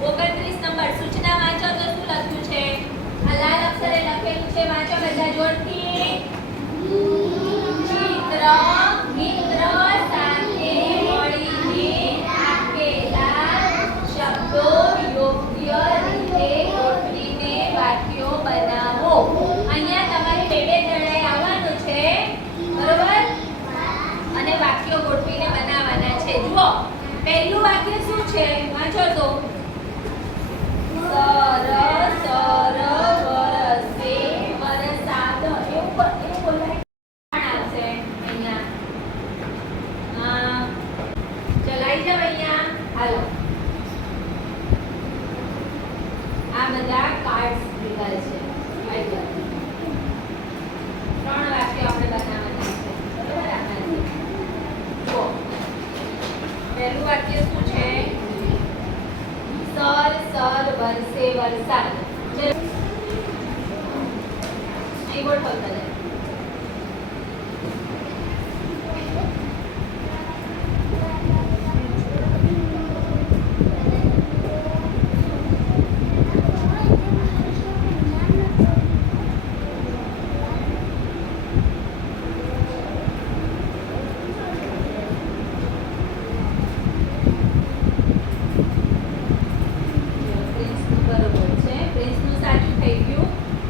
29 number સૂચના વાંચો તો શું લખ્યું છે? આ લાલ અક્ષરે લખેલું છે, વાંચો બધા જોરથી. ચિત્ર મિત્ર સાથે મળીને આપેલા શબ્દો યોગ્ય રીતે ગોઠવીને વાક્યો બનાવો. અહીંયા તમારે બે જણાએ આવવાનું છે, બરોબર? અને વાક્યો ગોઠવીને બનાવવાના છે. જુઓ પહેલું વાક્ય શું છે? વાંચો તો. સર સર વરસે વરસાદ. એવું બોલાય આવશે અહીંયા. ચલાઈ જાવ અહીંયા. હાલો, આ બધા કાર્ડ્સ લીધા છે. ત્રણ વાક્યો આપણે બનાવવાના છે, બરાબર? આમાંથી જુઓ પહેલું વાક્ય શું છે? સર સર વરસે વરસાદ. અહીં ગોઠવતા જાય.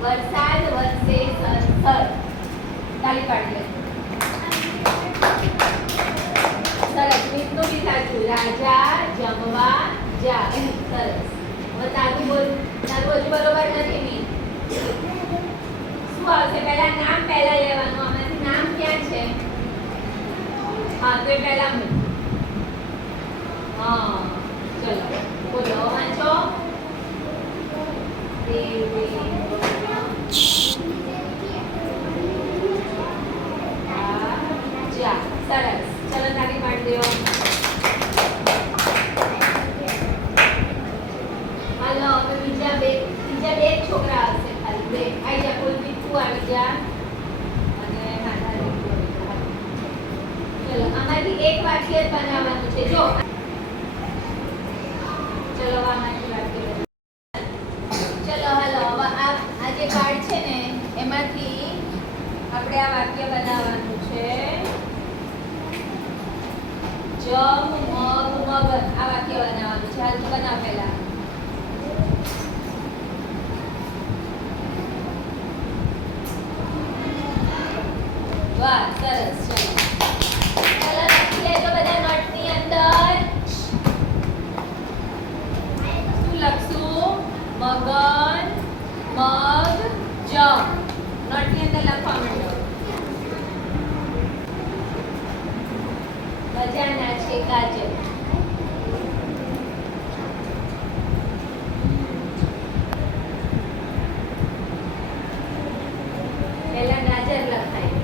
વરસાદ વરસે સર. તાલી પાડી લે. સરસ. મિત્રનું બી સાચું. રાજા જમવા જા. સરસ. હવે તારું બોલ. તારું હજુ બરોબર નથી ની. શું આવશે? પહેલા નામ પહેલા લેવાનું. આમાંથી નામ ક્યાં છે? હા, તો એ પહેલા મૂક. હા, ચલો બોલો વાંચો. સરસ. ચલો તાળી પાડી દો. હાલો, હવે બીજા બે છોકરા આવશે. ખાલી બે આવી જા. કોઈ મીઠું આવી જા અને ચલો આમાંથી એક વાક્ય બનાવવાનું છે. જો ચલો આમાંથી વાક્ય. ચલો હાલો, હવે આ જે કાર્ડ છે ને એમાંથી આપણે આ વાક્ય બનાવવાનું છે. જમ મગ મગન. આ વાક્ય બનાવવાનું છે. હાલ તું બનાવ પહેલા. વાહ, સરસ. ચલો લખી લેજો બધા નોટની અંદર. શું લખશું? મગન મગ જમ. નોટની અંદર લખવા માંડો. બજારના છે ગાજર. પહેલા ગાજર લખાય.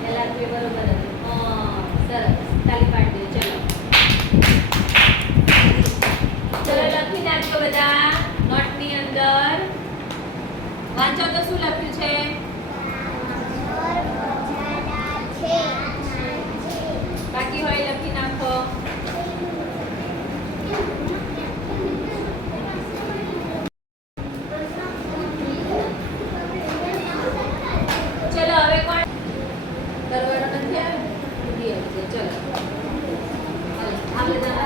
પહેલા તો બરોબર હતું. સરસ. તાલી પાડી દો. ચલો લખી નાખજો બધા નોટની અંદર. વાંચો તો શું લખ્યું છે? બાકી હોય લખી નાખો. ચલો હવે કોણ કરવાનો નથી આવે? ચલો આ બધા